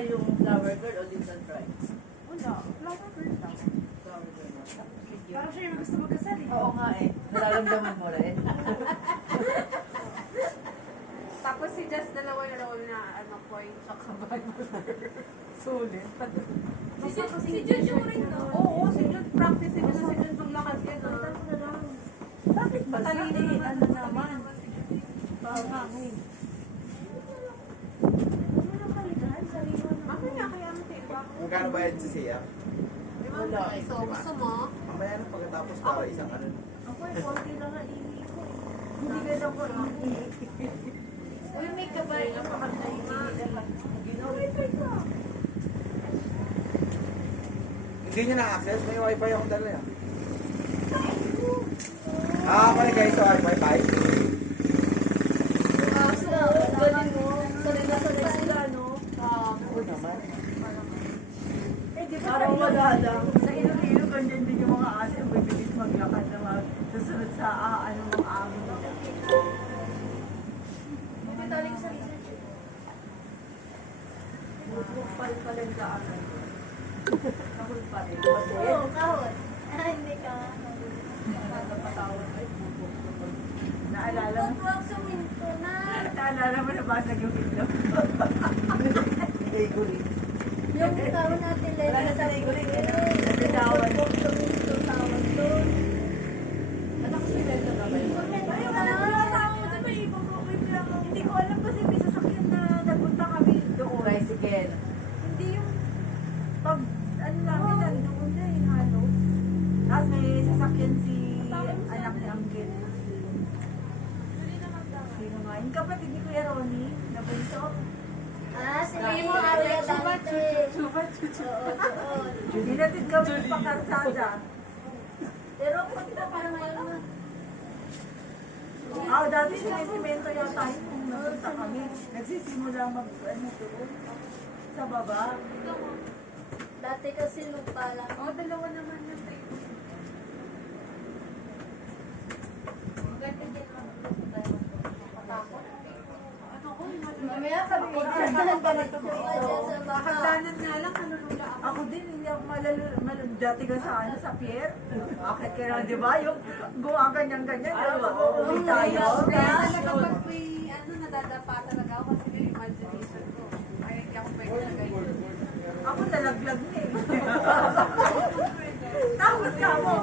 na yung flower girl o distant rights? Wala. Flower girl lang. Flower girl na. Parang siya yung gusto magkasal eh. Oo nga eh. Nararamdaman mo rin. Tapos si Just dalawa na role na ano point tsaka Bible. Sulit. Si Jun yung rin no? Oo, si Jun practice niya si Jun paglakad niya no? Bakit ba? Sarili, ano naman. Pangangin. Mamaya kaya mo tayo. Magkano bayad si Sia? Wala. So, gusto mo? Mamaya na pagkatapos para isang ano. Ako ay konti lang ang iwi ko eh. Hindi ka lang ko iwi. Uy, may kabay na pa Hindi niya na-access, may wifi akong dala yan. Pala guys, so wifi. Galing mo. Sanay na sila, no? Oo naman. Eh, di ba Parang wala lang. Sa Iloilo, ganyan din yung mga aso. Bibilis maglakad na susunod sa ano ng amin. Bumitaling sa research. Bukpal pa rin ka agad. Nakul pa rin. Oo, kahon. Hindi ka. Napatawag ay bubuk. Naalala mo? Huwag suminto na. Naalala mo na basag yung window. Gregory. Yung kahon natin lang. Wala na sa Gregory. Nagdawan. Huwag suminto tawag doon. Anak ko si Mento na ba yun? Ayun, alam mo yung asawa mo doon, may ibang lang. Hindi ko alam kasi may sasakyan na nagpunta kami doon. Tricycle. Hindi yung pag ano namin nandoon na yung halos. Tapos may sasakyan si anak ni Angel. Sino nga? Yung kapatid ni Kuya Ronnie, na bunso. Ah, si Kuya Dante. Oo. Hinatid kami sa pakarsada. Pero kung pa parang ngayon na. Dati sinisimento yata yun kung napunta kami. Nagsisimula mag ano doon. Sa baba. Dati kasi lupa lang. Oo, dalawa naman yung tayo. Ganda din lang. Matakot. Ano ko? Mamaya kami magkakaroon ka nito sa baka. Hagdanan nga lang, nanunula ako. Ako din, hindi ako dati ka sa ano, sa pier. Akit ka lang, di ba? Yung guwa ganyan-ganyan. Ay, Pag oo. uuwi tayo. Kaya talaga pag may ano, nadadapa talaga ako kasi yung imagination ko. Ay, hindi ako pwede lagay. Ako nalaglag na eh. Tapos ka mo,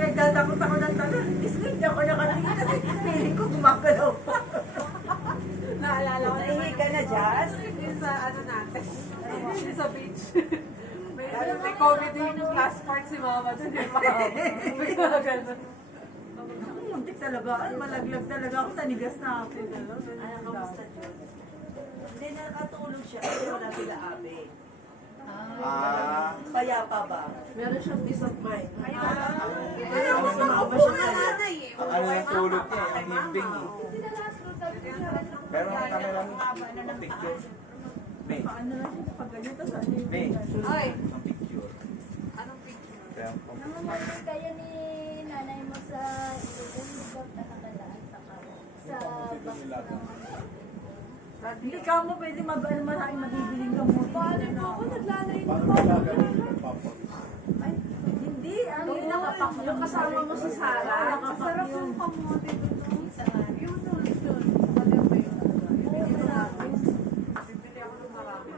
nagdadakot ako ng tanong. Hindi ako nakatingin kasi feeling ko gumagalaw pa. Naalala ko Nahingi ka na, Jazz? yung sa ano natin. Yung sa beach. May comedy yung last part si Mama dun yung mga bigla ganun. Muntik talaga. Ay, malaglag talaga ako. Tanigas na ako. Ano, kamusta Diyos? Hindi, nakatulog siya kasi wala sila abe. Payapa ba? Meron siyang peace of mind. Ayaw ko sumama siya sa'yo. nanay eh. Ang ano yung tulog niya, ang himbing eh. Pero ang kami lang ang picture. May. Paano lang siya pag ganyan. Tapos ano yung May. Ay, Ang picture. anong picture? Kaya, Namamali kayo ni nanay mo sa ilubong lugar na nakadaan sa karo. Sa box ng Hindi ka mo pwede maraming mabibiling gamot. Paano po ako naglalay ng Ay, hindi. Ano Yung nakapak yung kasama mo si Sarah. Sarap yung kamote doon. Yun, yun. Maganda yun. Bibili ako ng marami.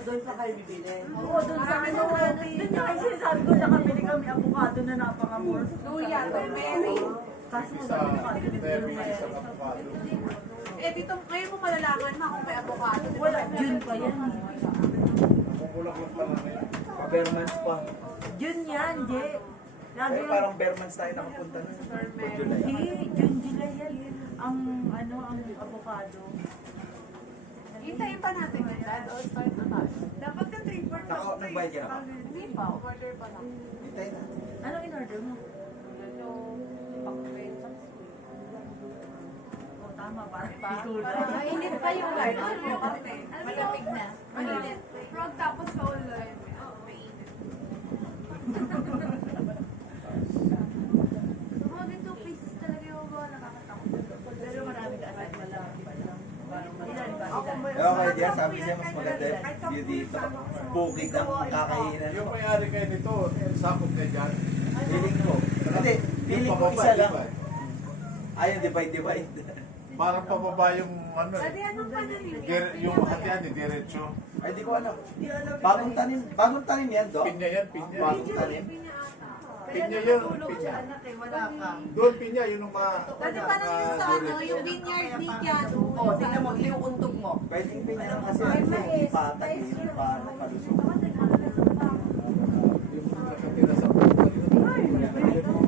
Doon pa kayo bibili. Oo, doon sa amin. Doon yung kasi sinasabi ko, nakabili kami avocado na napangamor. Luya, Mary. Kasi sabi ko, Eh, dito, ngayon mo malalaman na kung may avocado. Di ba? wala, June pa yan. pa-Bermans pa. June yan, Je. Lagi Eh, parang Bermans tayo nakapunta na. July. June, July yan. Ang avocado. Hintayin pa natin yun. Dad, all start na tayo. Dapat yung 3-4 Nagbayad ka na ba? Hindi pa, order pa lang. Hintay na. Anong in-order mo? Yung pakpet. Oh, tama, parang Parang pikulan. mainit pa yung ano, malamig na. Mainit. Frog tapos kaulo. Mainit. mga ganito pieces talaga yung mga nakakatakot. Pero marami ka aside wala. Parang Ewan ko kasi mas maganda yung view dito. Bukid ang kakainan. Yung may-ari kayo nito, sakop na dyan. Feeling ko. Hindi, feeling ko isa lang. Ayun, divide. Parang pababa yung ano eh. Adi, anong pananim? Yung hatian ni diretso. Ay, di ko alam. Bagong tanim yan, Dok. Pinya yan, pinya. Bagong tanim. Pinya yun, Tulog pinya. siya, anak eh, wala ka. Doon pinya, yun yung Dati parang yung sa ano, yung vineyard ni Keanu. Oh, tingnan mo, yung untog mo. Pwedeng pinyan kasi hindi pa atag, hindi pa nakalusog. Yung nakatira sa pagkakas.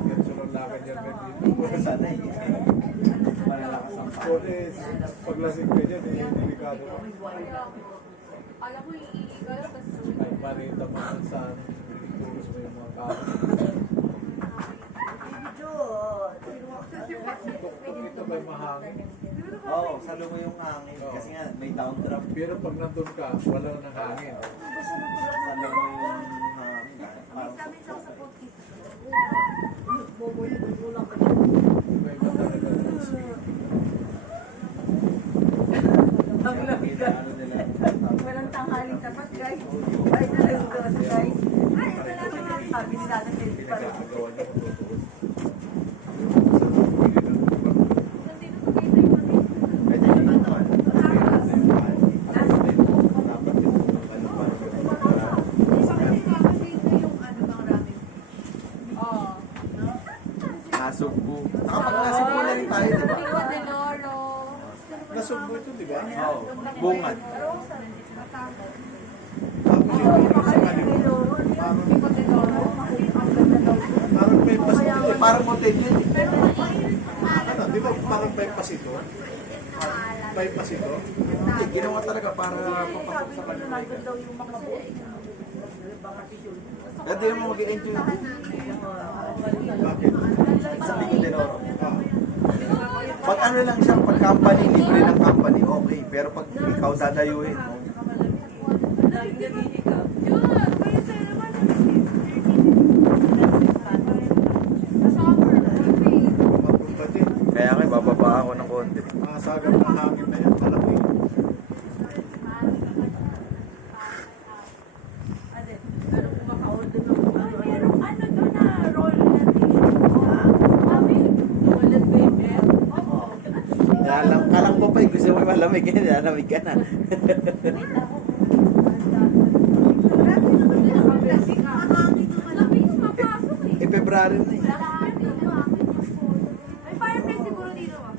Gansunod lakad yan. Sana malalakas ang pa. Paglasing ka dyan, delikado ka. Alam mo, iigal, tapos Ay, manita mo sa tulos mo yung mga tao. Tuktok ito may mahangin. Oo, salo mo yung hangin. Kasi nga, may downdraft. Pero pag nandun ka, wala nang hangin. Salo mo yung hangin. Parang May iba talaga ng speed. Ang lamig na. ano nila. Walang tanghaling tapat, guys. Ay, talagang gawas, guys. Ay, ito lang naman. Sabi ni Nanay Melody pa rin. Pinagkakagawa niya kung tutuos. Pwede na ng pan. Nasugbu. Nakapag-nasugbu na rin tayo, di ba? Rico de Loro. Nasugbo ito, di ba? Oo. Bungad. Tapos yung sa kanila, Rico de Loro. parang may pasito. Parang motel yun. Ano, di ba parang bypass ito? Bypass ito? Hindi, ginawa talaga para papasok sa Sabi ko, kanila. nandun daw yung mga boss. Dati yung mag-enjoy Bakit? sa Mindanao. Ah, Pag ano lang siya, pag company, libre ng company, okay. Pero pag ikaw dadayuhin mo, mapunta din. kaya nga bababa ako ng konti. Mga sagap ng hangin na yan, malaki. Ate, pero kung maka-order ng merong ano doon na roll na t-shirt. Roll baby. Kalang po pa, gusto mo malamig, malamig ka na. February na eh. May fireplace siguro dito, ha?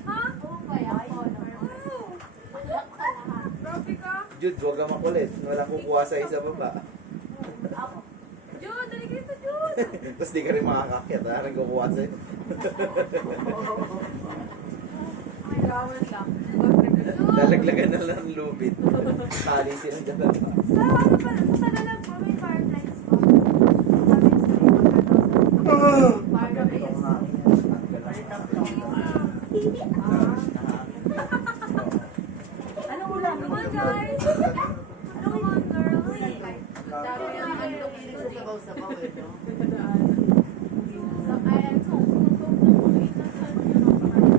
Grabe ka. Jude, huwag ka makulit. Walang kukuha sa isa baba. Jun, dali ka dito, Jun. Tapos di ka rin makakakyat, ha? Nang kukuha sa'yo. Kailangan lang. Lalaglagan na lang ng lubid. Tali silang dyan. Sa ano pala? Sa talalag po, may fireplace pa. Anong ulam? Come on, guys. Come on, girls. Dami na handog dito.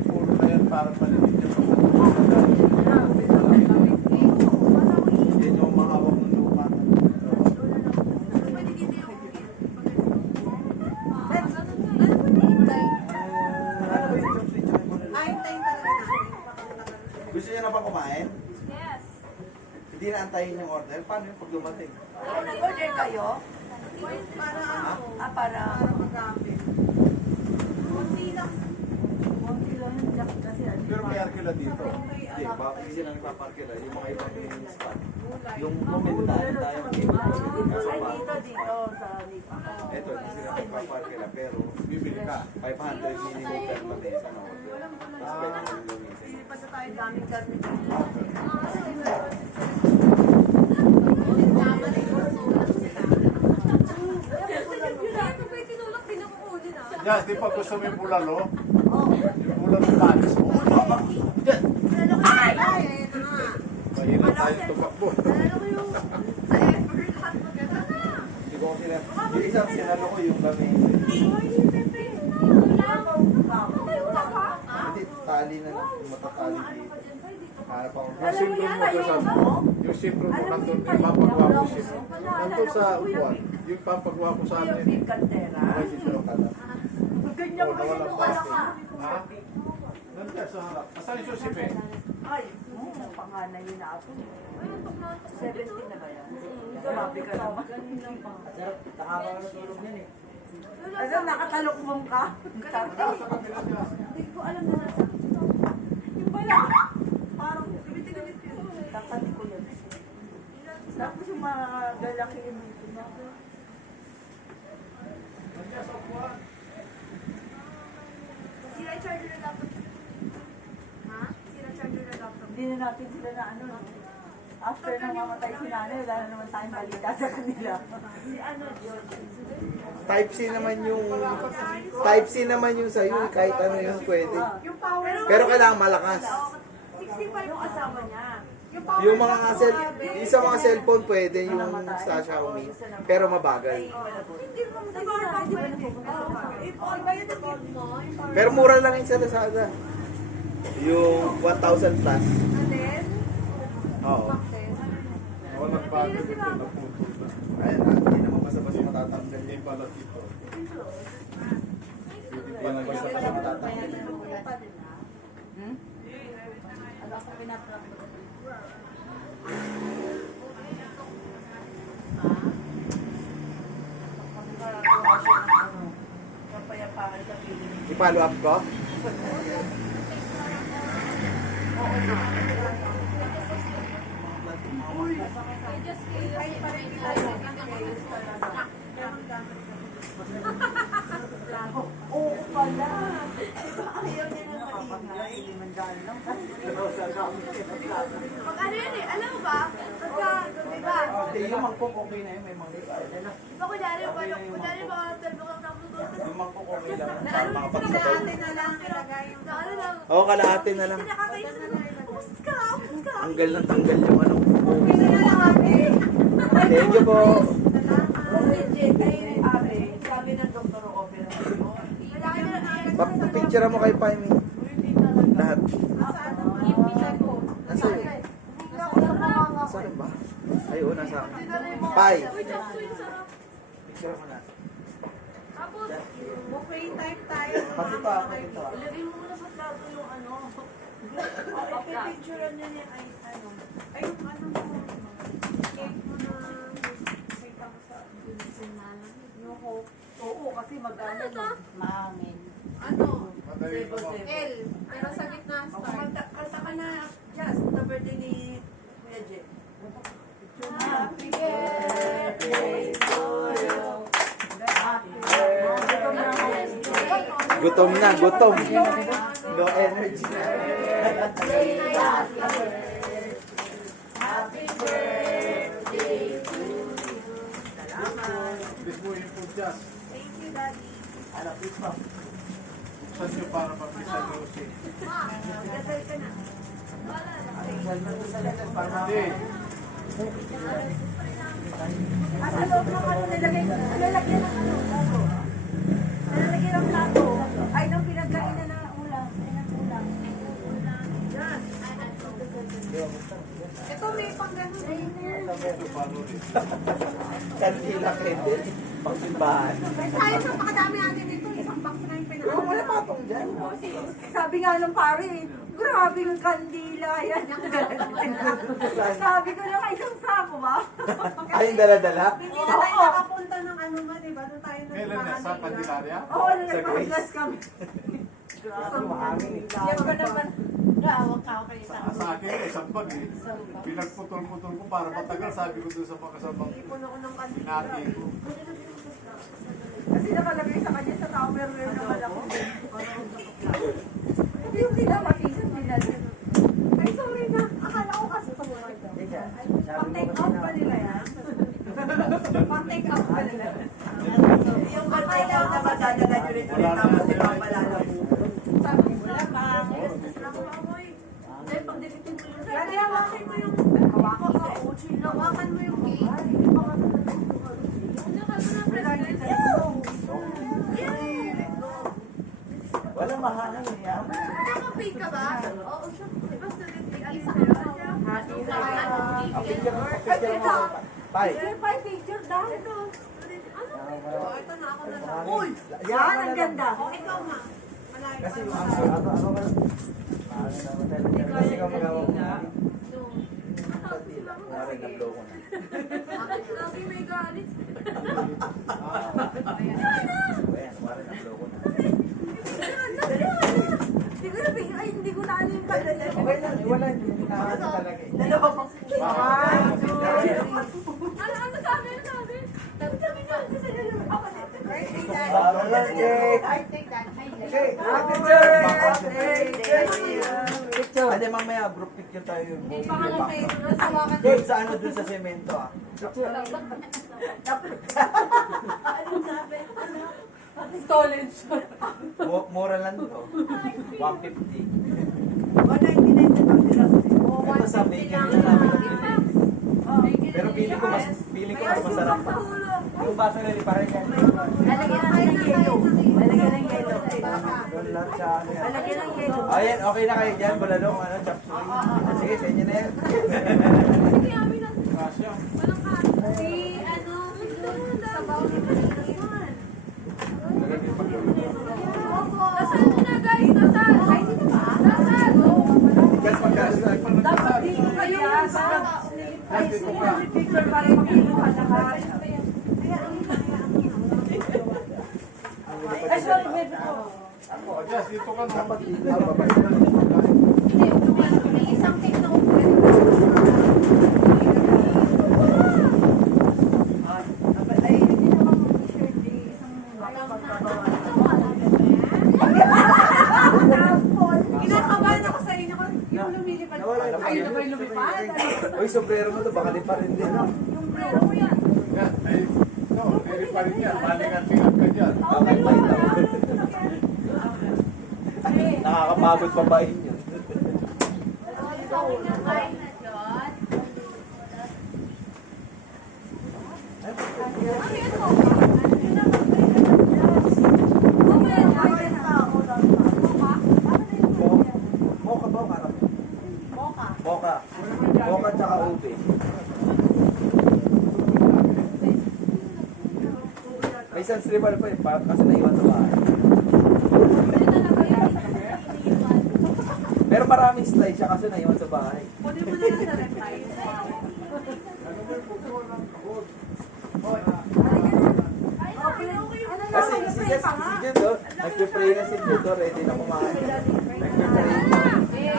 Puro na yan, parang maliit yung Yan yung mahawak ng lupa. Ano ba yung switch mo? Gusto niya na ba kumain? Yes. Hindi na antayin yung order. Paano yung pag dumating? Nag-order kayo? Para Para magamit. Konti lang yung jack kasi ano. Pero may arkila dito. Hindi, bakit sila nagpaparkila? Yung mga ibang spot. Yung momentan tayo. Ay, dito sa Lipa. Ito, hindi sila nagpaparkila. Pero Bibili ka. 500 minimum per lamesa na order. Tapos pwede mo yung gamitin. Hindi pa sa tayo daming karne dito. Yes, di pa gusto mo yung bulalo? Yung bulalo panis mo. Mahirap tayo tumakbo. Hindi ko sila, yung isang sinalo ko yung lamesa. Hindi, tali na lang. Matatali dito. Hanap ako. Yung sindong mo kasama. Yung siyempre po, Alam mo nandun, yung ipapagawa ko siya. Naalala Nandun ko sa si Kuya upuan. Vic. Yung papagawa ko sa Kuya amin. Vic Cantera. Okay, si Sir Okada. Ganyan Oo, kasi nawala nung pa wala ako. ka. Ha? Nandiyan sa harap. Asan yung Joseph eh? Ay, panganay yun na ako. 17 na ba yan? Grabe ka naman. Ano, nakatalokbong ka? Hindi ko alam na nasa. Yung pala, parang galit yun. Takati ko yun. Tapos yung mga lalaki yung Nandiyan sa upuan. Sira yung charger na laptop. Ha? Sira yung charger na laptop. hindi na natin sila na ano, no? After na mamatay si nanay, wala na naman tayong balita sa kanila. Si ano, George. Type C naman yung Type C naman yung sa'yo, kahit ano yung pwede. Yung power, Pero kailangan malakas. 65 yung kasama niya. Yung mga yung sa mga cellphone pwede yung sa Xiaomi, pero mabagal. Hindi mo sa power bank pwede. Yung power bank yung gift mo. Pero mura lang yung sa Lazada. Yung 1,000 plus. And then, Oo. Oo, nagbago dito. Naputol na. Ayan na, hindi naman basta-basta matatanggal Hindi yun. pala dito. Hindi naman basta-basta matatanggal yun. kapayapaan sa piling. I-follow up ko? Oo pala. Ayaw niya na matigay. pag ano yun eh, alam mo ba? Pagka, di ba? Yung mangkok okay na yun, may mangkok. Di ba kunyari, kunyari mga 12 o'clock na pumunta. Yung mangkok okay lang. Na Para ano, makapagsabaw. na lang ilagay yung... Na ano lang. Oo, kalahati na lang. Nakakainis na lang. Upos ka. Tanggal ng tanggal yung ano. Okay na lang ate. Thank you po. Kasi Jet ay ate, sabi ng Dr. Opera. Malaki na lang. Papicture mo kay Paimi. Lahat. Nasa yun? Saan ba? Ay, oo, nasa akin. Pai. Picture mo na. Tapos, Okay, type tayo. Pati pa, pati pa. Ilagay mo muna sa plato yung ano. Okay, picturean niya niya ay ano. Ay, yung ano mo. Cake mo na. Wait ako sa yung hope. Oo, kasi mag-ano. Maangin. ano? Madali naman. L. Pero sa gitna star. Kanta ka na, Just, the birthday ni Kuya Jet. Happy birthday to you. Gutom na, gutom. Low energy na. Happy birthday to you. Please mo yung food just. Thank you, Daddy. Ano, please mo. Buksan nyo para mapisa nyo si... Gasal ka na. Hindi. Sa loob ng ano, nilagyan ng ano, nalagyan ng plato. Ay, nung pinagkainan ng ulam. Ay, ng ulam. Yan. Ito may pang-ganon. Ito paano rin. Kandila kende. Pangsimbahan. Tayo sa pakadami natin dito. Isang box na yung pinaka. Wala patong dyan. Sabi nga ng pare, grabe yung kandila yan. Sabi ko lang, isang sako ba? Ay, yung dala-dala. Hindi na tayo nakapunta ng ano man, diba? Doon tayo Kailan na? Sa Candelaria? Oo, nung Sa nagpahaglas kami. Yan ko naman. Gawak ka kayo sa Sa akin, isang bag eh. Pinagputol-putol ko para matagal. Sabi ko doon sa makasabang puno ko ng kandila. binati ko. Kasi nakalagay sa kanya sa Tupperware naman ako. Hindi yung kinamatisan nila. Ay, sorry na. Akala ko kasi tumulong ito. Pang-take out pa nila yan. Pang-take out pa nila. Yung pang-take out na madadala nyo rin ulit tapos si Papa Lalo. Sabi ko, wala pa. Dahil pag dikitin mo yung... Dahil hawakan mo yung... Hawakan mo. Hawakan mo yung cake. Ano ka na president? Walang mahana yun. Nakapay ka ba? Oo, siya. Diba student day? Ano sa'yo? Ang picture mo. Pai. Picture daw. Ito na ako na lang. Uy! Yan, ang ganda. O, ikaw ma. Malayo Kasi pa. ako kasi ikaw magawa mo. Maring na-blow ko na. Lagi may galit. Ayan, maring na-blow ko na. Hindi ko na ano yung pala. Okay lang, wala yung nakakasa talaga eh. Dalawa pa. Ano sabi? Ano sabi? Sabi niya. Happy birthday! Okay, happy birthday! Picture! Ate, mamaya, group picture tayo. Hindi pa nga okay. Nasawakan Doon sa ano, doon sa semento ah. Storage. Mura lang to. 150. 199 Ito sa bacon na namin. Pero feeling ko mas masarap pa. Yung baso na liparin yan. Lalagyan natin ng yellow. Lalagyan ng yellow. Doon lang sa ano yan. Lalagyan ng yellow. Ayan, okay na kayo dyan. Bulalong, ano, chop suey. Sige, sa inyo na yan. Sige, amin lang. Walang kanin. Si, ano, sabaw ni Pilipinas. Nasaan na guys? Nasaan? Ay, dito ba? Nasaan? Guys, magkakaroon. Dapat dito kayo ay sila picture para makiluha lahat. Ay, sorry, baby ko. Just dito ka na. Hindi, may isang cake na upuan. Ay, hindi naman t-shirt eh. Isang Kinakabahan ako sa inyo. Yung lumilipad. Ay, na ba'y lumipad? Uy, sombrero mo to. Baka di pa rin din. Yung brero ko yan. Yan, ay, no, hindi pa rin yan. Malingan-lingan ka dyan. Bakit ba ito? Nakakapagod pa ba yun yun? Sabi na kain na dyan. Ano yan mo? Mocha ba o karamel? Mocha. Mocha. Mocha tsaka ube. May isang stripper pa eh. Kasi naiwan sa bahay. Pero maraming slice siya kasi naiwan sa bahay. Kunin mo na lang sa reply. Kasi si Jun do, nagpe-pray na si Jun do, ready na kumain. Nagpe-pray.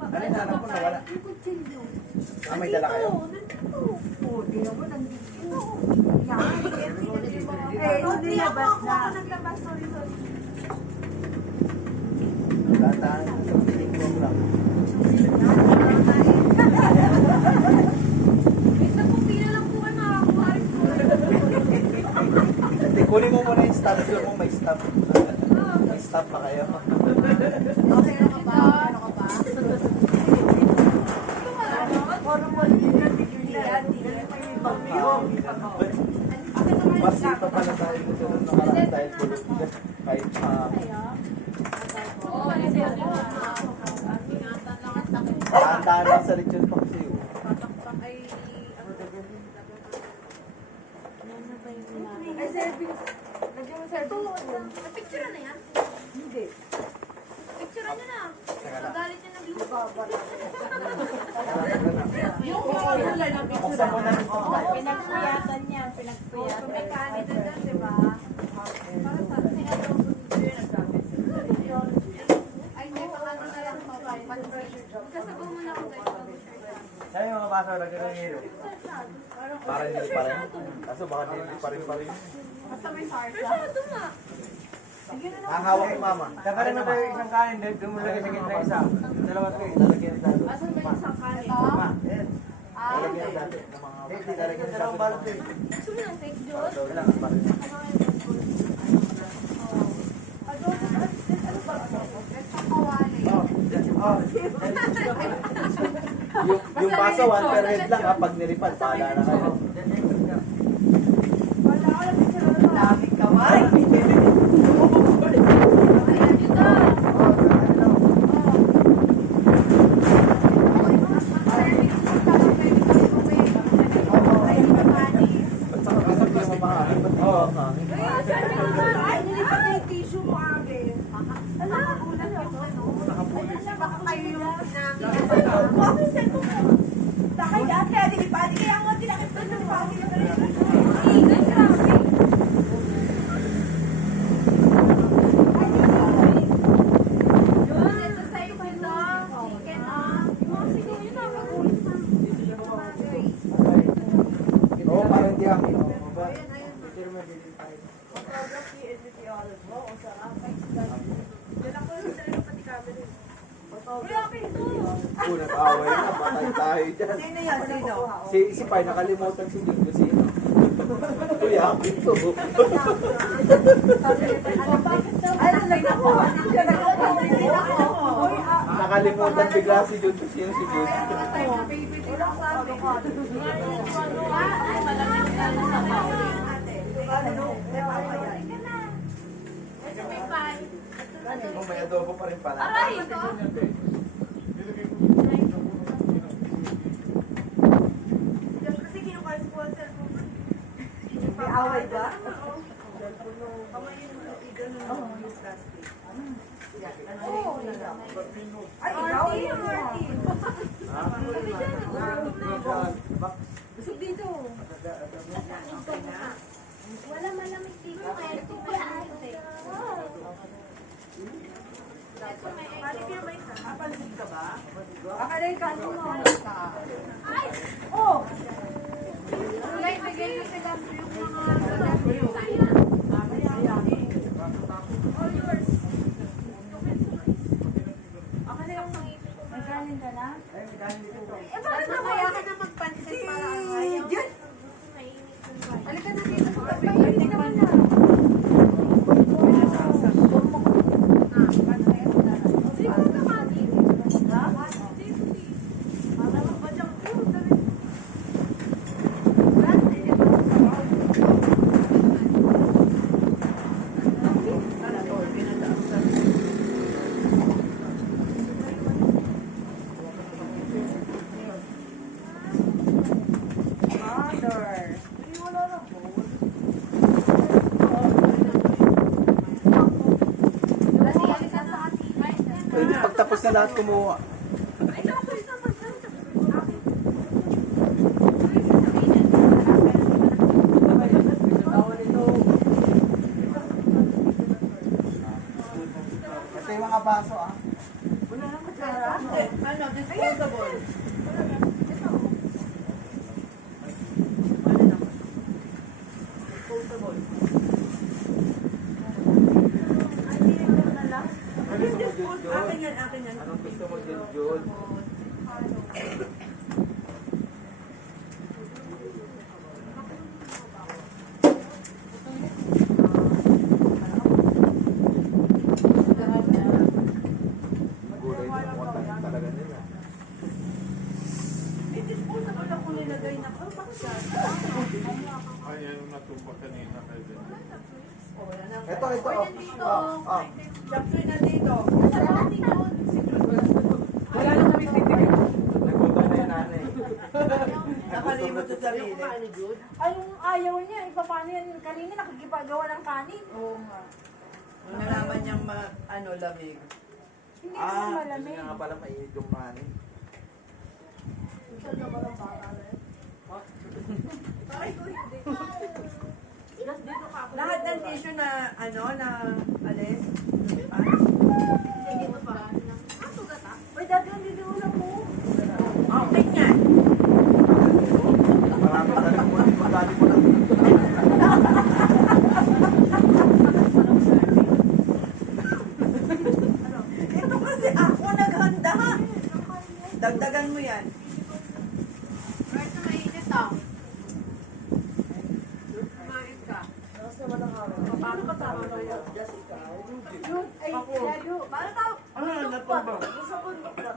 Ano yung nanap mo nawala? Ah, may dala kayo? Oh, di naman nandito. Yan. Eh, hindi labas na. Naglabas, sorry. Lataan sa piling ko lang. Wait lang po, pila lang po kayo nakakuha rin po. Hindi, kunin mo muna yung stop. Gusto mo may stop. May stop pa kayo. Okay na ka ba? Ano ka ba? Formal din na bigyan. Dali pa yung ibang yun. Mas iba pala tayo gusto nung nakaraan dahil tulog ka. Kahit Oo, kasi ako. Ingatan lang at takot. tahan lang sa lechon pa kasi yun. Tataktak ay... Ay, service. Lagyan mo service. Picture na yan? Hindi. Picture nyo na. Magalit niya nagluto. Yung formula ng Buksan mo na. pinagpuyatan niya. Pinagpuyatan. May kanin na dyan, di ba? Para sa Ay, hindi pa ano na lang po. Kasabaw mo na ako guys. Sa'yo yung mga baso, lagyan ng hero. Para hindi pa rin. Kaso baka hindi pa rin. basta may sarsa. Masyado nga. Nakahawak ni mama. Saka rin tayo isang kanin, doon mo lagay sa gitna isa. Dalawa to eh. Lalagyan ng dati. Asan ba yung isang kanin? Ma, yan. Lalagyan ng dati. Ng mga... Hindi, lalagyan ng dati. Balot eh. Gusto mo ng fake juice? Ito lang, balot. Yung basa 1 per head lang ha, pag nilipad, paala na kayo. Daming kaway. Ba't saka kasi yung mamahangin? Ba't yung mamahangin? Ay, nilipat na yung tissue mo, Ate. Nakakulat yung ano. Baka kayo yung Takay ate, adi pa, adi kaya mo tinakit doon ng pangin na pala. Ito sa'yo ba ito? Chicken, ah. Siguro yun na, magulit na. Oo, parang di ako. Nag-away na, patay tayo dyan. Sino yan? Sino? Si Pai, nakalimutan si Digo sino. Kuya, ito. Ay, nagkakuha. Nakalimutan bigla si Jude. Sino si Jude? Oh, may adobo pa rin pala. Aray! Kasi kinuka-sponsor ko. May away ba? Kamay yung ganun yung plastic. Ay, ikaw yung Martin. Busog dito. Wala malamig dito. Ito pa Mali kaya ba isa? Pansin ka ba? Akala yung kanto mo. Ay! Oh! Bigay ko sila yung mga all yours. Akala yung may kanin ka na? Eh, bakit mamaya ka na magpansin para ayaw? Diyan! Halika na dito. Hindi naman na. Pagtapos na lahat kumuha. Ito yung mga baso ah. Ano, disposable. Akin yan, akin yan. Anong gusto mo din, Jude? Gulay na mga tanim talaga nila. May disposable ako nilagay na. Oh, bakit siya? Ay, ano natumpa kanina kayo din. Ito. Ah. Chapsoy na dito. Wala nang pipitikin. Nagutom na yung nanay. Nakalimot sa sarili. Anong ayaw niya? Paano yan? Kanina nakikipagawa ng kanin. Oo nga. Nung nalaman niyang lamig. Hindi naman Gusto malamig. niya nga pala mainit yung kanin. Lahat ng tissue na, na alis. Uy, dati hindi ulam mo. Okay nga. Marami talagang mo din magkali mo lang. Dagdagan mo yan. Right na mainit ah. Kumain ka. Paano ka tama ba yun? Ay, lalo. Paano tawag? Ano na natumba? Sa bundok ba?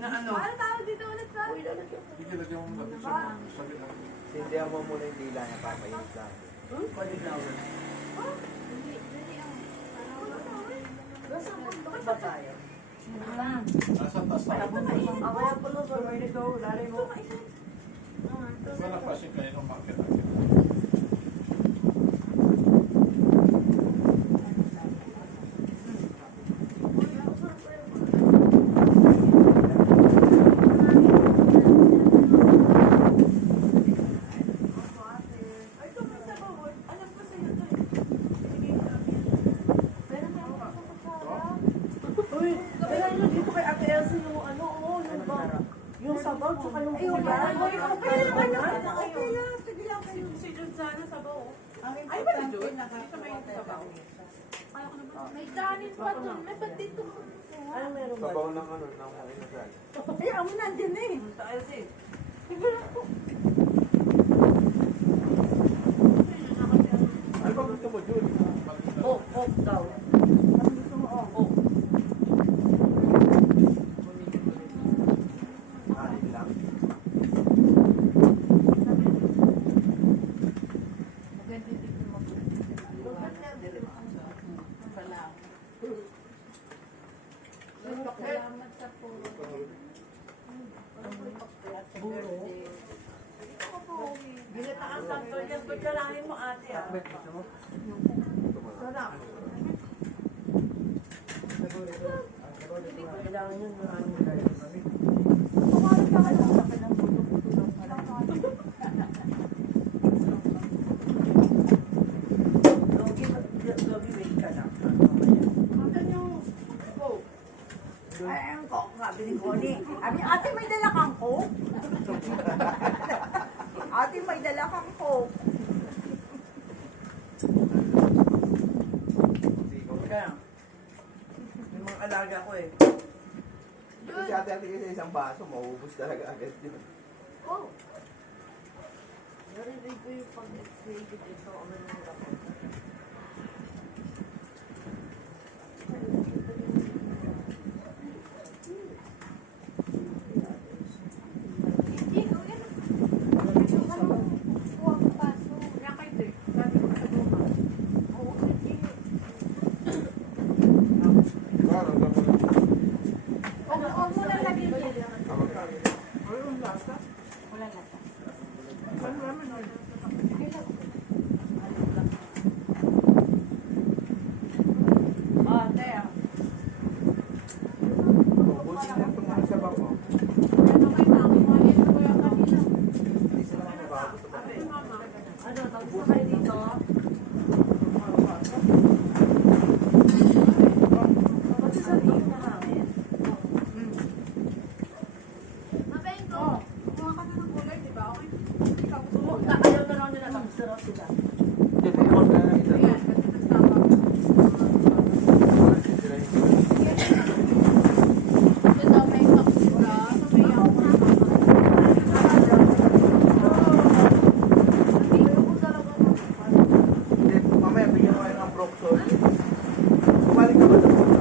Na ano? Paano tawag dito ulit ba? Bigyan yung lapis sa sabi lang. Sindihan mo muna yung dila niya para mainit lang. Cauliflower. Nasa bundok ba tayo? Nasa taas na. Ako yung pulo, so may nito, lalay mo. Wala pa siya kayo ng market. Ay, ito may sabaw. Alam ko sa'yo to eh. Uy, kaya ano dito kay Ate Elsie yung ano, yung ba? Yung sabaw, tsaka yung Ayun, kuya. okay lang. Sige lang kayo. Si Jun sana sabaw. Ay, ba dito? Dito mainit sa sabaw. May kanin pa dun. May ba't dito? Ano meron ba? Sabaw ng ano, ng inasal. Ay, ako nandyan na eh. Sa Elsie. Ano ba gusto mo, Jun? Oh, daw. Anong gusto mo? Oh. Kanin lang. Salamat sa puro. Ginataang santo yan. Ba't kalahin mo ate ah? Sarap. Kailangan yun maraming guys. Logi, wait ka lang. Hanggang yung Coke. Ay, ang Coke. Sabi ni Connie. Sabi niya, ate may dala kang Coke? Ate may dala kang Coke. Kaya, yung mga alaga ko eh. Kasi ate-ate kasi isang baso, mauubos talaga agad yun. Oh. Narinig ko yung pag-exhibit ito. Ano nang ako? Hindi, kuya. Kuha ko paso. Kaya kayo din. Dati ko sa luma. Oo, hindi. Parang gamo lang. Huwag mo lang lagyan yan. Ayun, lasa. Wala lata. Ano naman yun? Ate ah. Ubusin mo itong mga sabaw mo. Ano kay mami? Mali sa kuya kanina. Hindi sila mababago sa bago. Ate, mama. Ano, tapos na kayo dito? Kasi sa iyo na hangin. Mabengko. Kumuha ka na ng gulay, di ba? Okay. Ikaw gusto mo. Ayaw na lang nila tapos na raw sila. Hindi, may order na isa. Ayan, kasi nagtama. Sila yung Ito, may kapsula. May Hindi, mamaya bigyan ko kayo ng Broxol. Bumalik ka ba sa Broxol?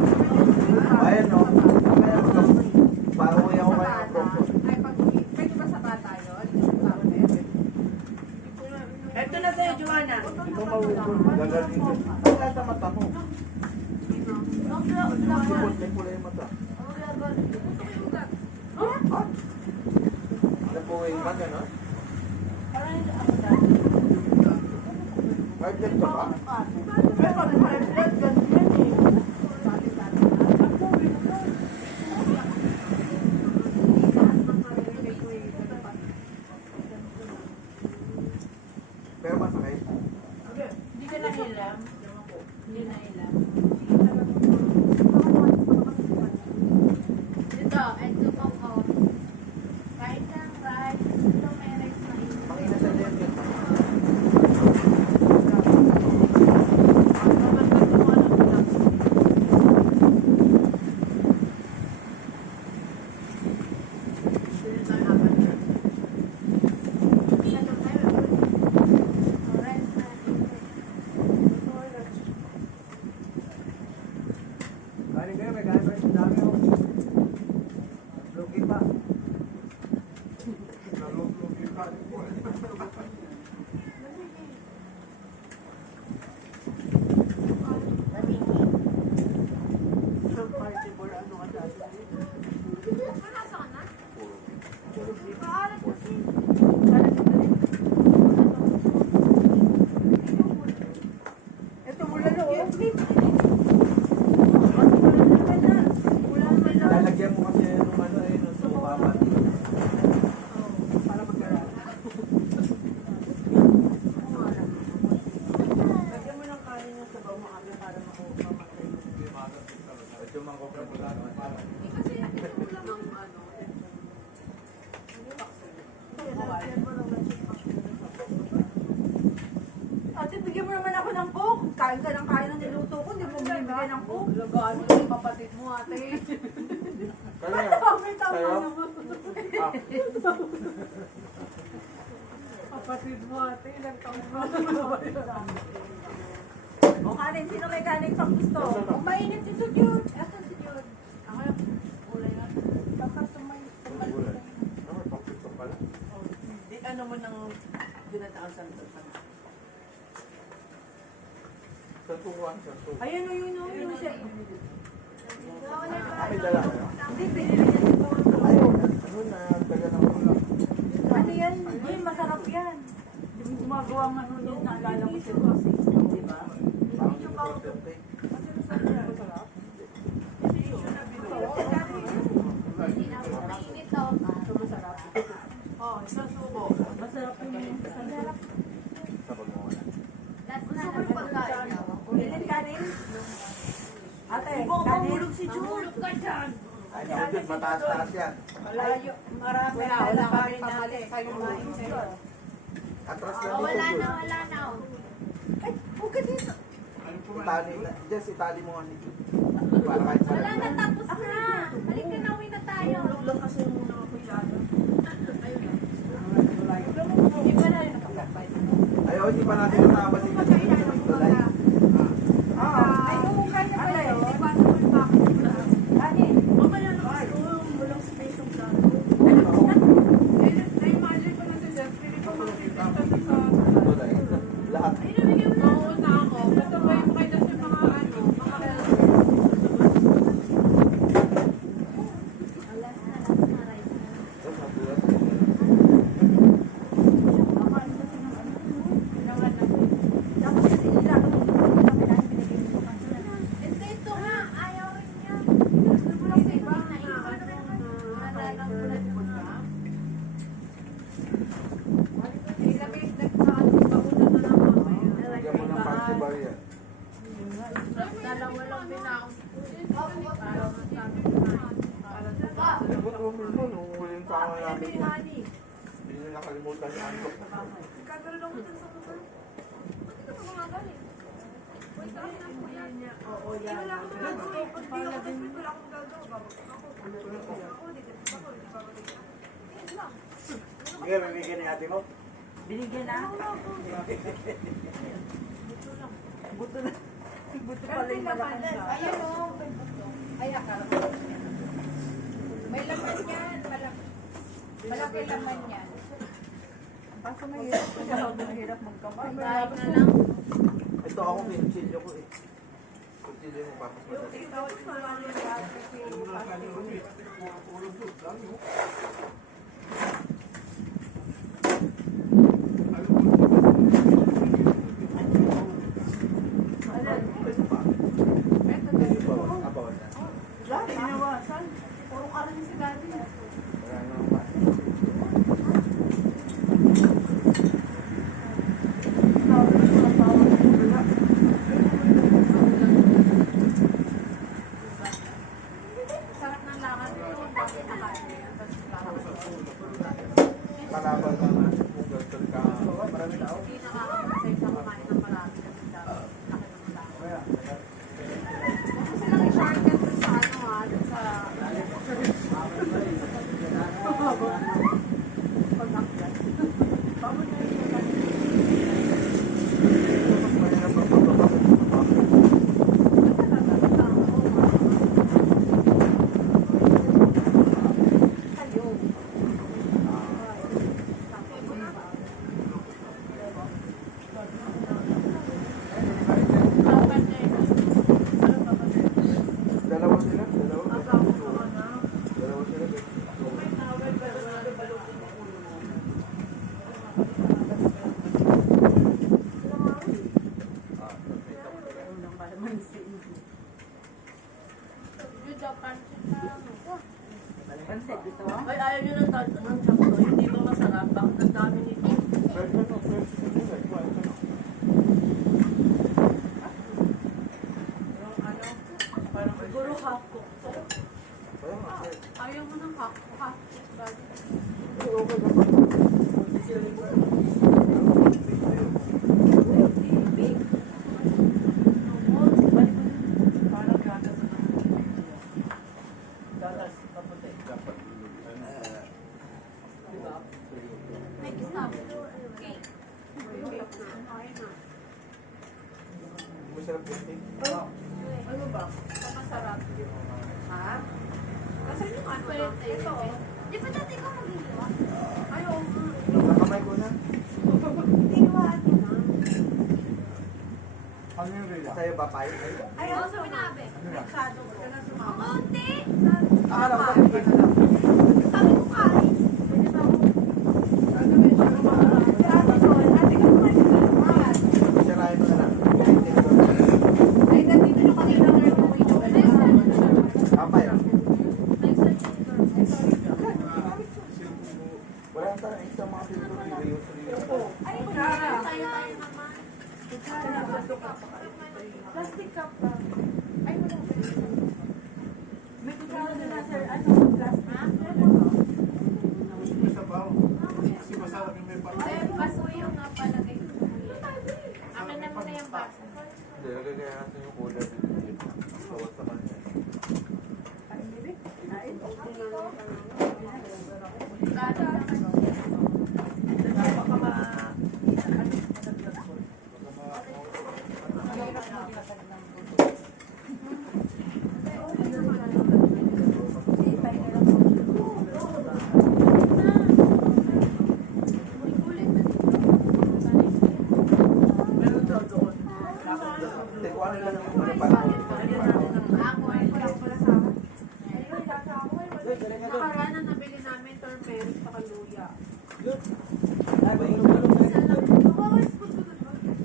Ayan no, mamaya pauwi ako kayo ng Broxol. Ay, pwede ba sa bata yun? Hindi ko na. Ito na sa'yo, Joanna. Hindi mo mauubos. Gagaling ka. Ang lahat ng mata mo. Sipot, may kulay yung mata. Napuwi ka gano'n? Kahit ganito ka? Ay, pag may blood, ganun yan eh. Pero masakit. Hindi ka nahilam. Hindi na ilan. Ito, ito po ko. Kahit ng rice, ito may rice na ito. Manginasal yan yun. Ang kain ka ng kain ng niluto ko, hindi mo binibigay ng cook. Lagaan mo yung kapatid mo, ate. Kaya, Tama naman. Kapatid mo, ate. Ilang taon mo. O kanin, sino may kanin pang gusto? Kung mainit si Jude. Asan si Jude? Ako yung kulay na. Baka sumay. Di ano mo nang ginataang santo. Sa tuwan, sa tuwan. Ayun o yun o yun. May dala kayo? Hindi, pinili niya si Paul. Ano na, taga na ko lang. Ano yan? Hindi, masarap yan. Yung gumagawa ng ano yun, naalala ko si Rosie. Di ba? Parang yung birthday cake. Mainit to. Oh, isang subo. Masarap yung masarap. Sabag mo wala. Last na lang pagkain niya. Ulitin kanin? Ate, Baka kanin? mahulog si Jude. Ay, naku, mataas-taas yan. Malayo, marami. Wala pa kami pamali. Kayo kumain sa'yo. Atras lang Oh, dito. wala Jude. na, wala na. Ay, huwag dito. Itali na. Just itali mo nga ni Jude. Para kahit Wala parang- na, tapos na. Halika na, uwi na tayo. Lang kasi yung mga kuylado. Ayaw, hindi pa natin natapos yung kasi sa may tulay. Ay, umukan niya pala yun. Hindi ko alam kung bakit. Kanin. Mamaya na kasi walang space yung plato. Na-imagine ko na si Jeff, hindi ko makikita sa Tulay. Lahat. Nauuna ako. Kasabay mo kayo kasi mga ano, mga Last na, last na, rice na. Tapos nabulat. Dapat kasi nila, pinagin ko kasi na. Ito, ito nga. Ayaw rin niya. Gusto mo lang sa'yo. Naiwan rin. Nalalang ko na din na. ilamig na pauna na lang mamaya. Lagyan mo ng party bar yan. Dalawa lang binakos. Alam mo mo nung huling tama namin yan. Hindi nyo nakalimutan yung antok. Sige, bibigyan ni ate mo. Binigyan na. Buto na. Buto pala yung malakas siya. Ayan o. Ay, akala ko. May laman yan. Malaki laman yan. Kaso mahirap magkamay. Kahit na lang. Ito ako, pinchilyo ko eh. Pinchilyo mo papas mo. Abawan na. Lahat, inawasan. Puro kanin si Daddy. Wala naman. Sarap ng lakad ito. Dati nakain. Tapos Kalaban ka na. Kung ganito ka. Marami na ako. hindi nakakasay sa kumain ng marami kasi dati laki ng tao. Kasi lang i-shortcut dun sa ano ha, dun sa pag-akyat. Mahirap ang pagbabasa. Dalawa sila? Dalawa sila. Pansit, gusto mo? Ay, ayaw nyo ng tanto ng sakto. Hindi ba masarap? Bakit ang dami nito? Fresh na to, fresh. Siguro half cook. Ayaw mo ng half. Masarap yung cake. Ano ba? Masarap. Ha? Nasaan yung ano? Ito. Di ba dati ko mag-iwa? Ayaw. Nakamay ko na. Tinuwaan mo na. Ano yung rila? Sa'yo ba, Pai? Ay, Oo, ano sa binabi. Shadow ko. Kaya sumama. Konti! Akala ko ba, ito na lang. Sabi ko kain. Sirahin mo na lang. Ay, nandito yung kanina na yung Kapay. Wala na tayong extra mga pinto. Ay, tayo naman. Plastic cup ba? Ay, wala. May kutsara nila, sir. Ano? Plastic? May sabaw. Kasi masarap yung may parang. Baso yung napalagay ko. Akin na muna yung baso. Hindi, nagagaya natin yung kulay. Bawat sa kanya. Hindi, kung ano lang yung kulay parang. Nakaraan na nabili namin turmeric sa kaluya.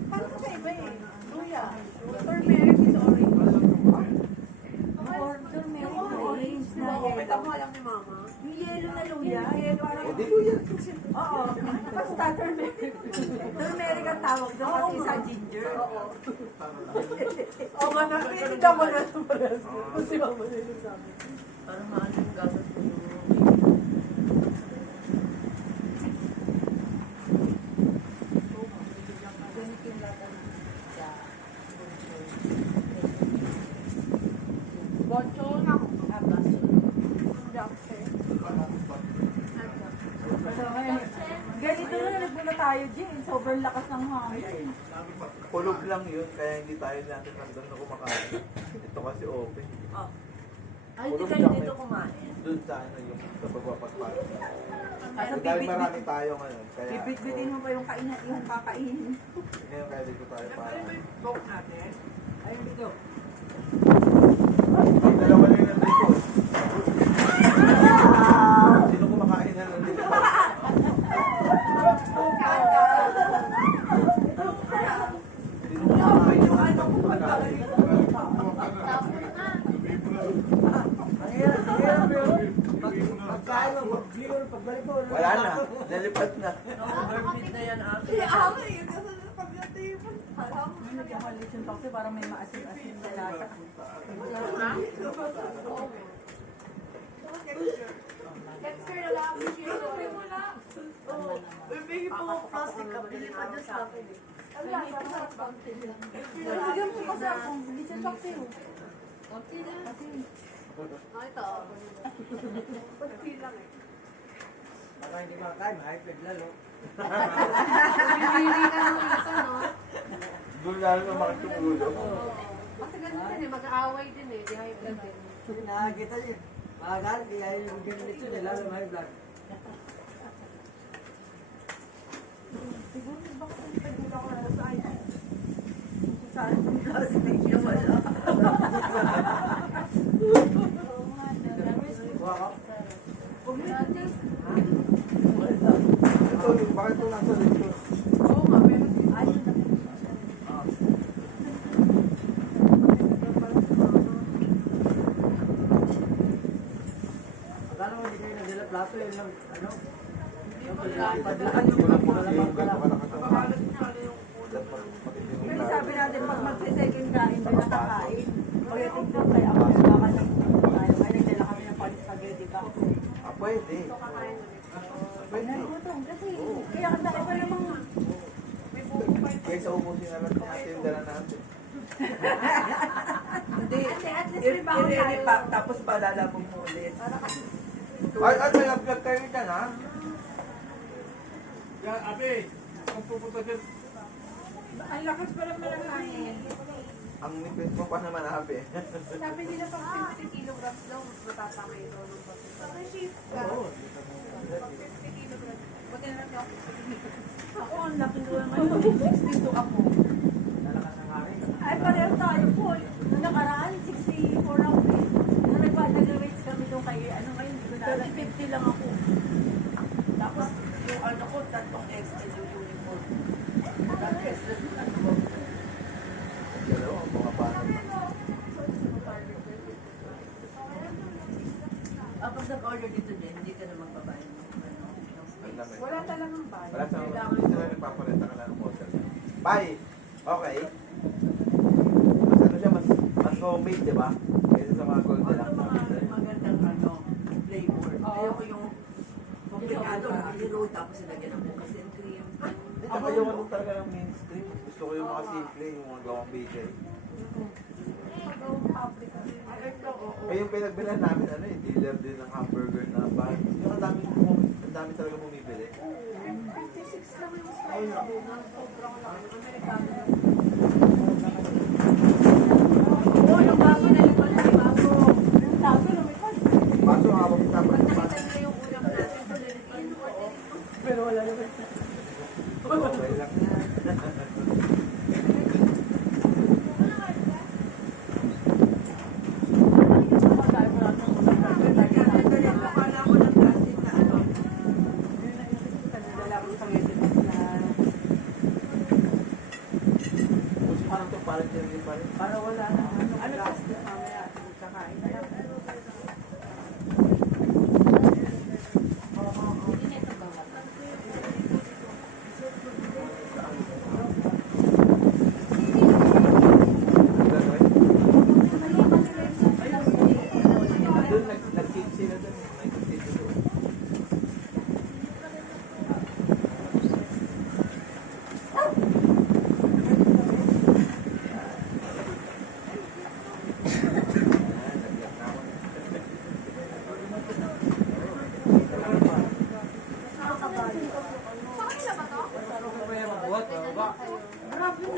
Parang kakaiba eh. Luya. Turmeric is orange. Orange na Bakit yellow. mo alam ni mama? Yung yellow na luya. O, di luya. Oo. Basta turmeric. Turmeric ang tawag doon kasi sa ginger. Oo. Oo nga na. Hindi ako na kasi mama na yun sa amin. Para maano yung gamit mo. Bonchon. Ganito na nagmula tayo, Jane. Sobrang lakas ng hangin. Kulog lang yun, kaya hindi tayo natin nandun na kumakain. Ito kasi open. Ay, hindi kayo dito kumain. Doon sa ano yung sa pagpapagpapag. Asa Dahil marami tayo ngayon, kaya... bibit-bitin mo pa yung yung kakainin. Ngayon kaya dito tayo para... Bok natin. Ay, dito. Ang dalawa na yung nandito. Sino kumakain na nandito? Sino kumakain yung ano kumakain? Pagkain mo, pagbalik mo. Wala na, nalipat na. Overfit na yan ako. Nagkakalit kasi parang may maasim-asim na lasa. Dexter na lang. Bibigyan po ng plastic cup, bili pa dyan sa akin. Bigyan mo kasi akong little cocktail. Konti na. Ito. Pagpilang eh. Baka hindi makakain, ma-hyped lalo. Bibili ka ng isa, no? Doon lalo na makatumulo. Kasi ganun din eh, mag-aaway din eh. Di high blood din. Nakakita niyo. Makakain, kaya yung ganito nila, lalo ma-high blood. Siguro baka pagkita ko na sa akin. Saan kung kasi niya wala. Kuha ka? Ito, bakit ito nasa dito? Oo nga, meron din. Akala mo hindi kayo nagdala plato, yun lang, ano? Kulang po kasi yung gano'n kalakas ang Babalat na pala yung ulo. Pero sabi natin pag magse-second kain doon nakakain. Pagdating doon kay ako baka nang ay nagdala kami ng palis spaghetti box. Ah, pwede. Kakain ulit. Pwede. Nagutom kasi kaya ang dami pa namang May buko pa yun. Kaysa ubusin na lang natin yung dala natin. hindi. At least may baon tayo. Tapos palalabog mo ulit. Ay, may upload kayo dyan, ha? Happy. Kung pupunta dyan, Ang lakas pala ng hangin. Ang nipis mo pa naman, Happy. Sabi nila pag 50 kilograms daw, mas matatangay daw ng pati. Pag-shift ka. Oo. Pag 50 kilograms. Buti na lang ako 50 kilograms. Ako, ang laki ko ngayon. 62 ako. Ay, pareho tayo po. Noong nakaraan, 64 ako eh. Nung nag-weights kami doon kay, ano ngayon, hindi ko na alam, 50 lang ako. Tapos, yung ano ko, tatlong extra yung uniform. Tatlong extra yung ano ko. Dalawa, mga paano. Pag nag-order dito din, hindi ka na magbabayad ng space. Wala talagang bayan. Wala sa dito na nagpaparenta ka na ng hotel. Bye! Okay. Mas ano siya, mas homemade, di ba? Kaysa sa mga gold Ano lang. mga magandang ano, flavor. Ayoko yung komplikado, hero, tapos ilagyan ng bukas and cream. Ako yung ano talaga ng mainstream. Gusto ko yung mga simple, yung mga gawang BJ. Eh yung pinagbilan namin, ano eh, dealer din ng hamburger na bag. Yung ang dami talaga bumibili. 56 lang yung style ko. Sobrang laki. Amerikano lang. Oo, yung bago na yung bago. Yung tago, lumipad. Baso hawak sa tapos. Nakita nila yung ulam natin sa Lilian. Pero wala naman. Okay lang. Parang ito, parang din pa rin. Para wala na. Ano plastic mamaya? Kakain na lang. Doon, nag-sit sila doon. Nag-sit doon.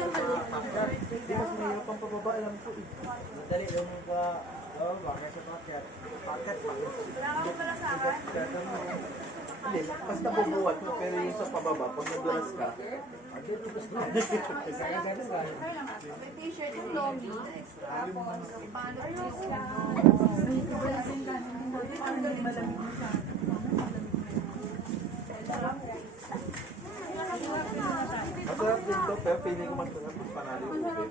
Hindi mas mahirap ang pababa, alam ko eh. Madali yung mga, bakit sa packet. Packet pa. Hindi, basta bubuhat mo, pero yung sa pababa, pag nadulas ka, May t-shirt yung lobby. Tapos, paano masarap din to, pero feeling ko mas masarap mas panalo yung ube.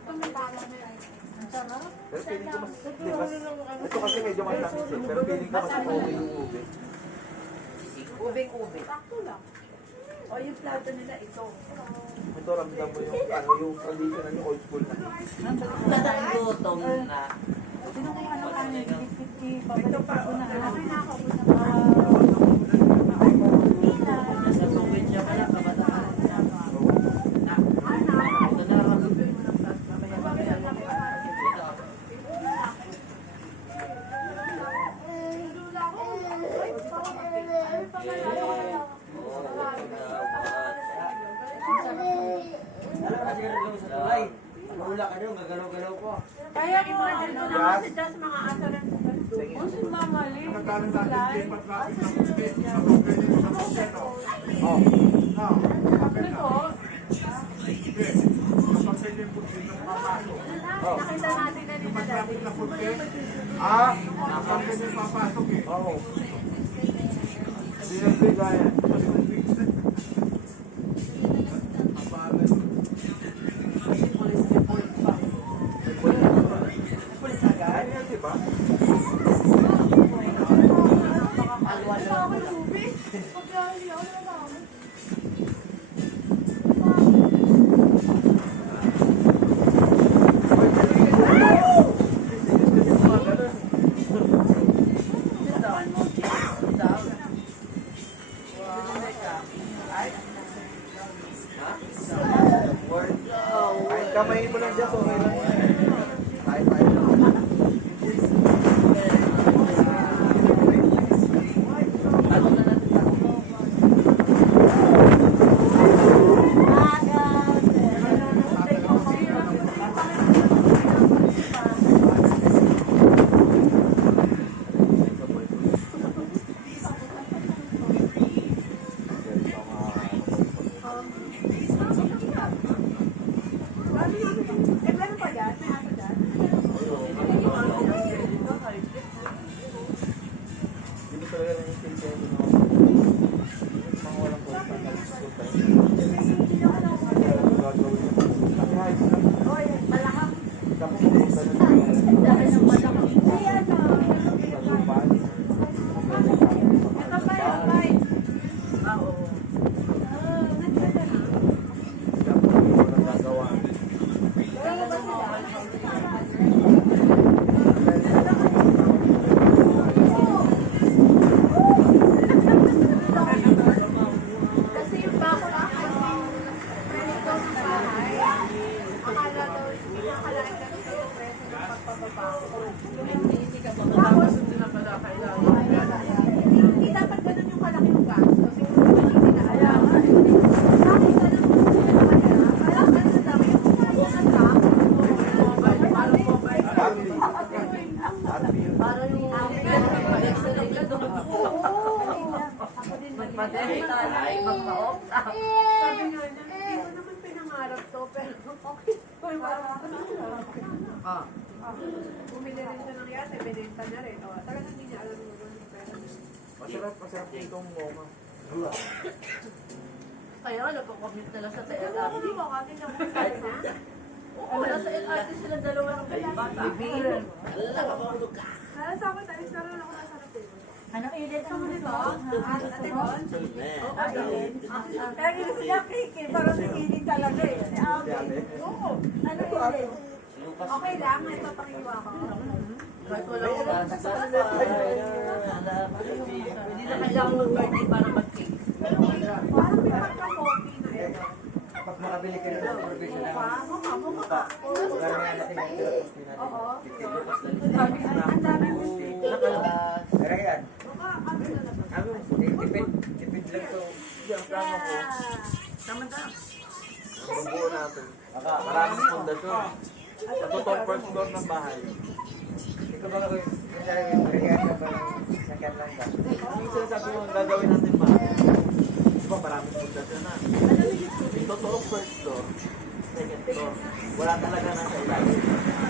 Pero feeling ko mas, di ba, ito kasi medyo matamis eh, pero feeling ko mas okay yung ube. Ubing-ube. O yung plato nila, ito. Ito ramdam mo yung, ano, yung traditional, yung old school na. Gutom na. Ito pa, o na. Nasa tubig siya pala, kabataan. Ito na lang. Wala ka doon, gagalaw-galaw ko. Kaya mo, dito naman si Jazz mga asaran. Sige. O si Mama Lee. nagkaroon natin din pag-traffic ng puti. Sa puti din sa puti, no? Oh, No. Bakit na? Ito, Sige. Kapag sa yung puti na papasok. oh, nakita natin na Yung nila pag-traffic dati. na puti, ah, kapag ganyan papasok eh. oh. Sinagbigayan. Mabalan. Kasi police report pa. Police agad. Ano yan, di ba? Alwa na lang wala. Kahit kamayin mo lang dyan, so okay lang yan. Kahit tayo lang. Ano na natin ako? oo. Walang gagawa. Kasi yung bago na credit daw ng bahay. Akala daw, akalain ka nito yung presyo ng pagpapabago. Tapos hindi na pala kailangan. Hindi dapat ganun yung kalaki yung gasto. Siguro hindi na alam. Bakit ka lang kung sino na kaya? Parang ano daw, yung mga truck. Parang mobile. RP yun. Parang yung Madali tayo magpa-off. Sabi nga niya, hindi ko naman pinangarap to, pero okay. Ah. Bumili rin siya ng yate, binenta na rin. O, talagang hindi niya alam yung mga pera. Masarap itong moma. Kaya nga, nagko-commute na lang sa Pero ako LRT. naman, kati na na. Oo, nasa LRT sila dalawa ng bata. Nasa ako, talis na rin ako nasa table. Ano ilit ang gusto? Ate Bon? Kaya gusto niya kiki, parang sinili talaga eh. Oo. Ano ilit? Okay lang, ito pakiwa ko. Kahit wala ko ba? Hindi na kailangan mag-birthday para mag-cake. Parang may pagka-coffee na ito. Pag makabili ka rin ng professional. Mukha ka. Parang nga natin yung therapist natin. Oo. Sabi, Ang dami mistake. Pero yan. Mukha, ano na naman? Ano, tipid lang to. Yung plano ko. Tama-tama. Ang buo natin. Maraming pundasyon. Sa total first floor ng bahay. Ikaw ba ko yung regalo ba ng sakyan lang ba? Yung sinasabi mo, gagawin natin bahay. Diba maraming pundasyon na. Yung total first floor, second floor, wala talaga nasa ilalim.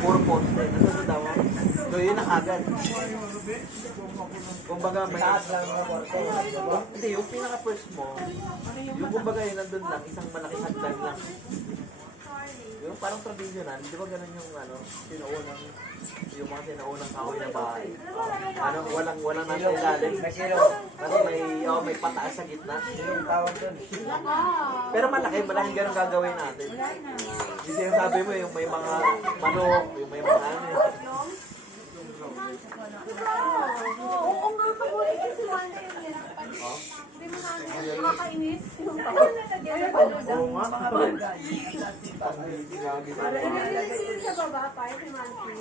Puro poste. Nasa sa dawa. So yun ang agad. Kumbaga may... Taas lang ng porte. Hindi, yung pinaka first mo, yung kumbaga yun nandun lang, isang malaking hagdan lang. Yung parang traditional, di ba ganun yung ano, yung mga sinaunang kahoy na bahay. Ano, walang nasa ilalim. Kasi may pataas sa gitna. Yung tawag dun. Pero malaking ganun gagawin natin. Hindi sinasabi mo yung may mga manok, yung may mga ano. Oo nga, paborito ko si Wanda yung nirapan. Hindi mo namin nakakainis. Yung nalagyan sa balon. Oo nga, mga bagay. Inilagay yun sa baba pa, si Mansi.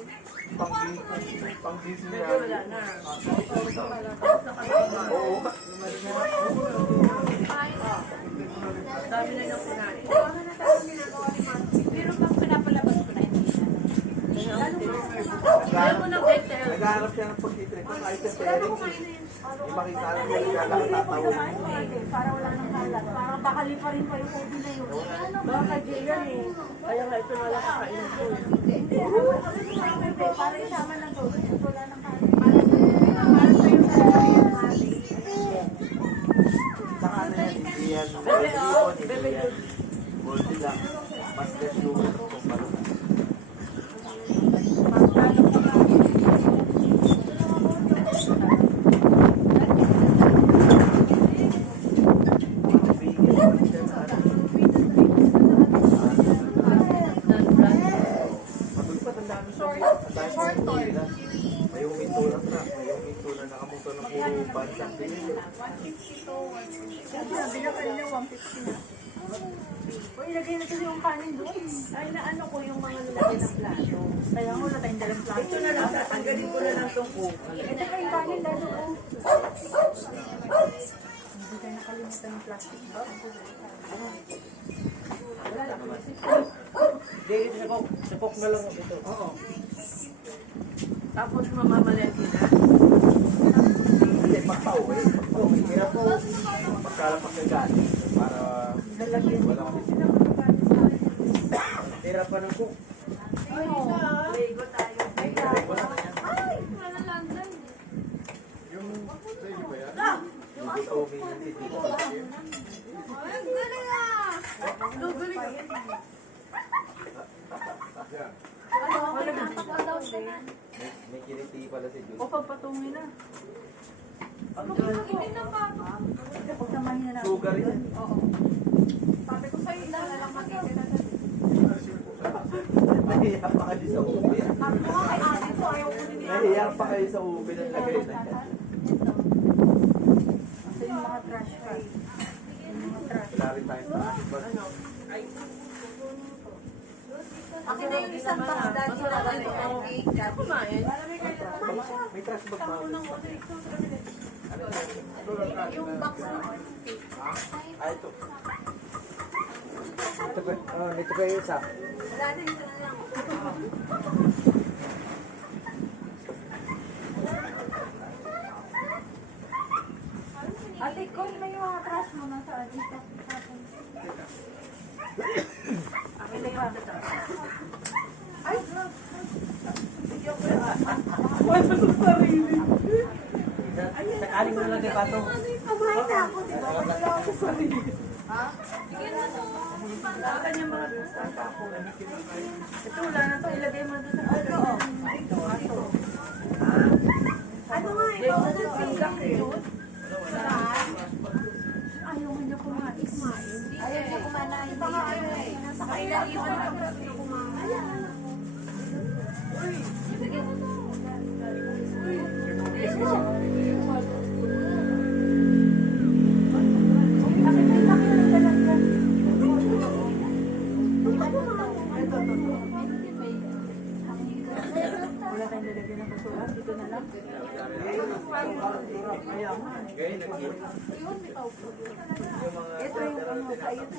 Pang-gising Medyo wala na. Oo. Sabi na yung kunain. Ano na tayo ginagawa ni Mansi? Pero pag pinapalabas ko na, hindi na. Kaya mo na better. Naghahanap siya ng pag-titreat. Ang ayos sa Pero pairing. kumain na yun. Yung makita lang mo, nagkakatatawa. Para wala nang kalat. Parang bakali pa rin pa yung COVID na yun. Baka Jillian eh. Kaya nga ito wala kakainin ko eh. Para isama lang to. Wala nang kalat. Para sa'yo talaga yan, Mati. Saka na yan, hindi yan. Bebe, oh. Hindi Bebe, yan. Goldie lang. Mas less lugar kung palutan. May huminto ng truck, may huminto na nakamoto ng puro bansang binili. Sabi na kanina 150 na. Uy, ilagay na kasi yung kanin doon. Ay, naano ko yung mga nilagay ng plato. Kaya nga wala tayong dalang plato. Ito na lang, tatanggalin ko na lang itong cook. Ito pa yung kanin lalo ko. Hindi tayo nakalimutan ng plastic bag. Hindi, sa cook na lang ito. Oo. Tapos mamamalengke na. Hindi, pagpa-uwi. Pagpa-uwi. Kaya po, pagkalapak na galing. Para wala kami tira pa ng cook. Lego tayo. Wala na yan. Ay, wala London. Yung sa inyo ba yan? Yung Tommy ng City. Ay, ang galing ah! Galing. Yan. Ano, nakakadaw siya na. May kiliti pala si Jules. O, pagpatungin na. Hindi na pa. Pag samahin na natin. lugar yan. Oo. Sabi ko sa'yo, isa na lang magiging na. Nahiya pa kayo sa ubi. Sabi ko nga kay ate ko, ayaw ko din yan. Nahiya pa kayo sa ubi ng lagay na yan. Kasi yung mga trash cans. Wala rin tayong trash bag. Akin na yung isang box dati na ano, cake. Kumain. May trash bag pa. Yung box na Ito. Ito pa yung isa. wala na isa na lang. Ate, kung may mga trash mo na sa dito. Akin na yung Ay, wala sa sarili. Sakaling mo na lang kay Pato. kumain na ako, di ba? Wala ako sa sarili. Wala niya mga gusto ako. Ito, wala na to. Ilagay mo doon sa ano. Ito, ito. Ano nga, ikaw na ayaw mo niya kumain. Ayaw ko kumanain. Saka ilaliwan na ako kumain. Wala tayong lalagyan ng basura. Dito na lang. Ngayon, nag-iit. Ito yung ano, kayo po.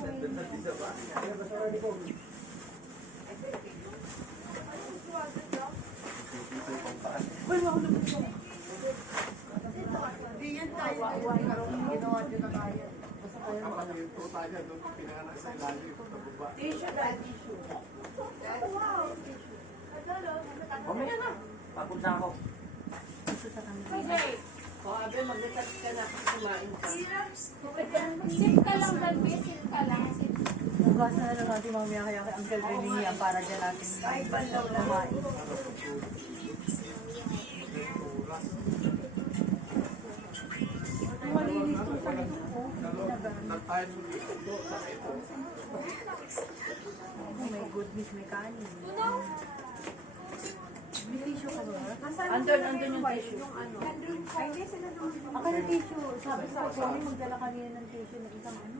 Hindi yan tayo ginawa din na kaya. Yung tuta niya doon, pinanganak sa ilalim. Sa baba. Tissue dad, tissue. Mamaya na. Pagod na ako. O, Abe, mag-retouch ka na kasi kumain ka. Sit ka lang, Balbi. Sit ka lang. Sit. Bukasan na lang natin mamaya kaya kay Uncle Benny yan para dyan natin kumain. Malinis to sa ito ko. Nagtayan mo dito sa ito. Oh my goodness, may kanin. May tissue ka ba? Andun yung tissue. Ako ng tissue. Sabi sa ako, may magdala kanina ng tissue na isang ano.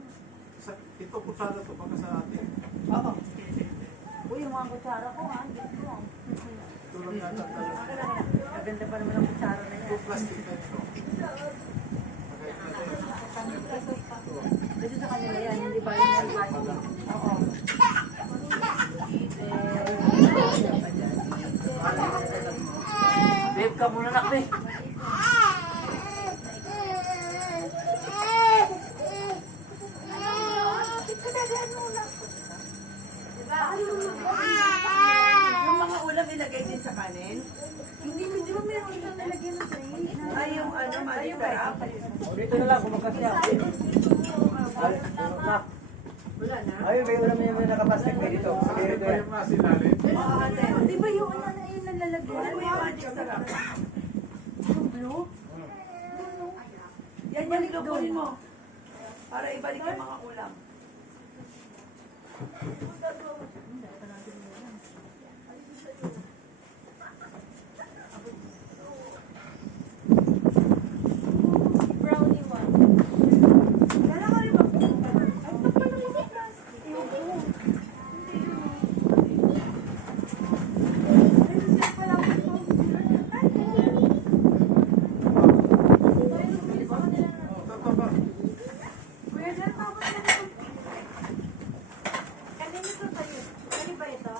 Ito kutsara to baka sa atin. Oo. Uy, yung mga kutsara ko ha. Dito. Ito lang yata talaga. Maganda pa naman ang kutsara na Ito yan. plastic na ito. Dito sa kanila yan, hindi ba yung plastic? Oo. Babe ka muna nak, babe. Yung mga ulam ilagay din sa kanin. Hindi ba meron siyang nalagyan ng tray? Ay, yung ano, malikarap. Dito na lang, kumakas niya. Wala na. Ayun, may ulam yung may nakapastik kayo dito. Sige, Ito dito. yung mga silalim. Oo, ate. Di ba yung ano na yun nalalagyan? Ano yung magic sarap? Yung blue? Yan yung lukunin mo. Para ibalik yung mga ulam. Brownie one. Kailan ka rin ba? Ito ba? Kuya, dyan tapos na ito. Kanina ito tayo. Kanina ba ito?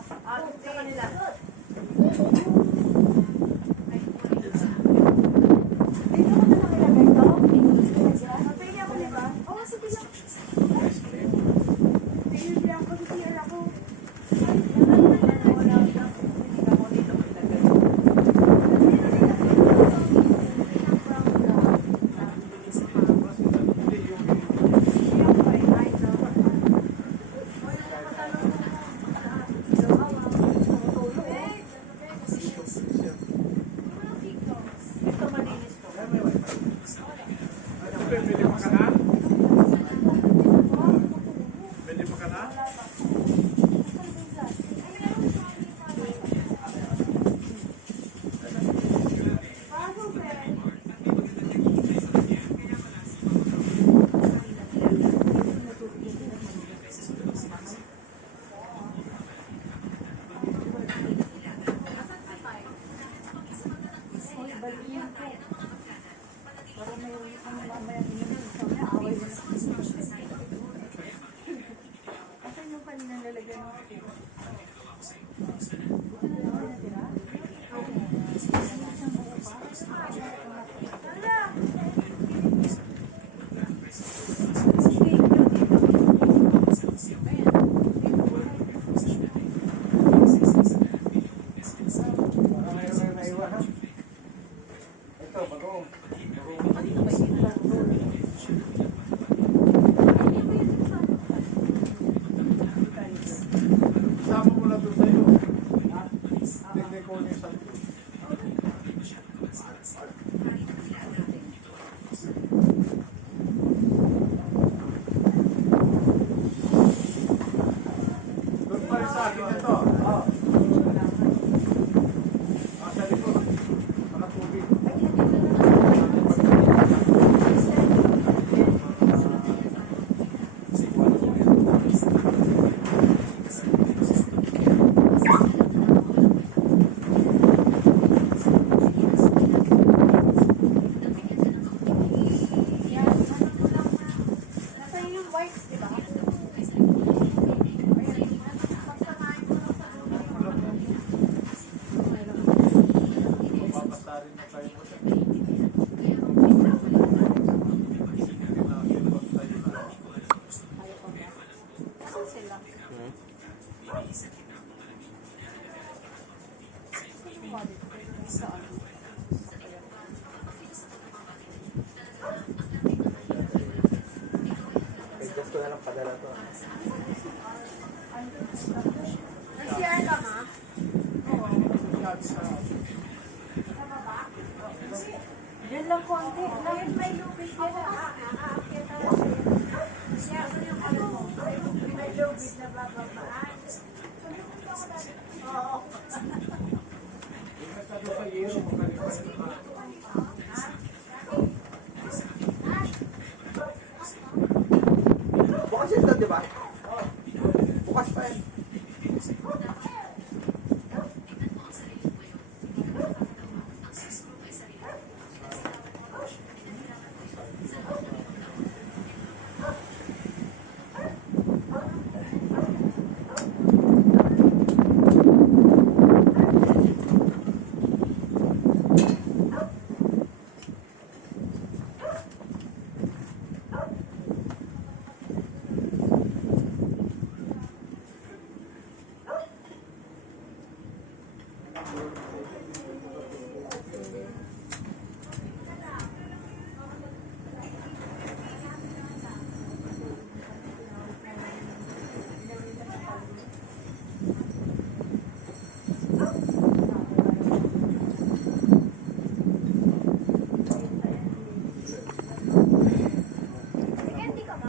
wipes, di ba? Papasarin na tayo mo siya. Saan sila? Saan? Adjust ko na lang padala to. Nag-CR ka, ma? Diyan lang konti. Ngayon may lubid ka na. Aakyat na lang. Siya, ano yung ano mo? May lubid na bababaan. Oo. Bukas yun doon, di ba? Bukas pa yan.